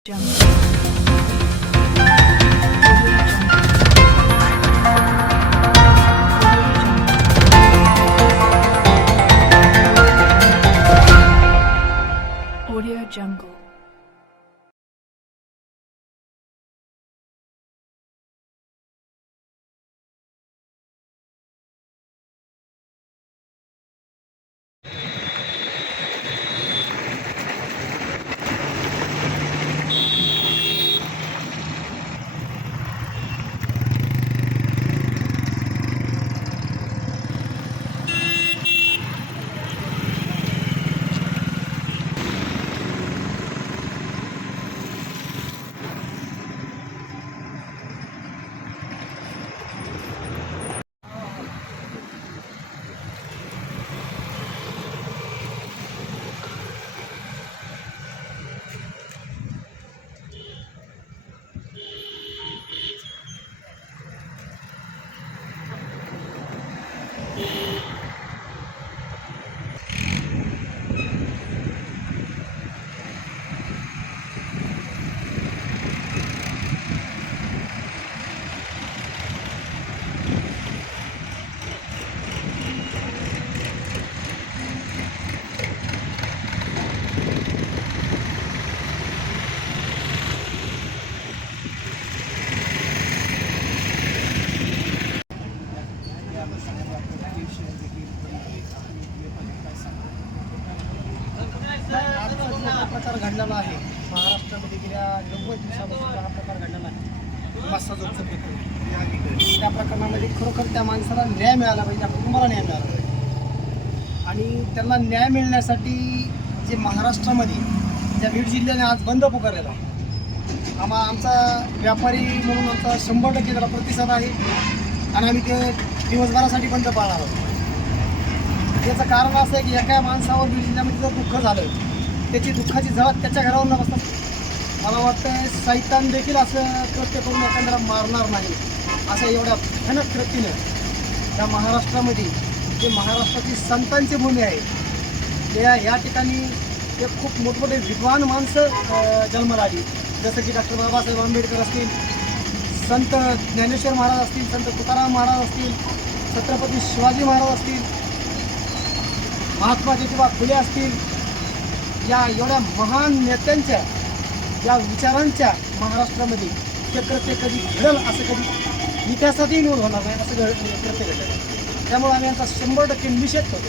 Audio Jungle. प्रकार घडलेला आहे महाराष्ट्रामध्ये गेल्या 90 दिवसापासून हा प्रकार घडलेला आहे मस्साजोगचा पेपर. त्या प्रकरणामध्ये खरोखर त्या माणसाला न्याय मिळाला पाहिजे, त्या कुटुंबाला न्याय मिळाला पाहिजे. आणि त्यांना न्याय मिळण्यासाठी जे महाराष्ट्रामध्ये ज्या बीड जिल्ह्याने आज बंद पुकारलेला आहे, आमचा व्यापारी म्हणून आमचा 100% त्याला प्रतिसाद आहे आणि आम्ही ते दिवसभरासाठी बंद पाळणार आहोत. याचं कारण असं आहे की एका माणसावर बीड जिल्ह्यामध्ये जर दुःख झालं, त्याची दुःखाची झळक त्याच्या घरावर न बसता मला वाटतं सैतान देखील असं कृत्य करून एखाद्याला मारणार नाही. असं एवढ्या भयानक कृतीनं त्या महाराष्ट्रामध्ये जे महाराष्ट्राची संतांची भूमी आहे, त्या या ठिकाणी ते खूप मोठमोठे विद्वान माणसं जन्माला आली, जसं की डॉक्टर बाबासाहेब आंबेडकर असतील, संत ज्ञानेश्वर महाराज असतील, संत तुकाराम महाराज असतील, छत्रपती शिवाजी महाराज असतील, महात्मा ज्योतिबा फुले असतील. या एवढ्या महान नेत्यांच्या या विचारांच्या महाराष्ट्रामध्ये हे कृत्य कधी घडेल असं कधी इतिहासातही नोंद होणार नाही, असं कृत्य घडलं. त्यामुळे आम्ही यांचा 100% निषेध करतो.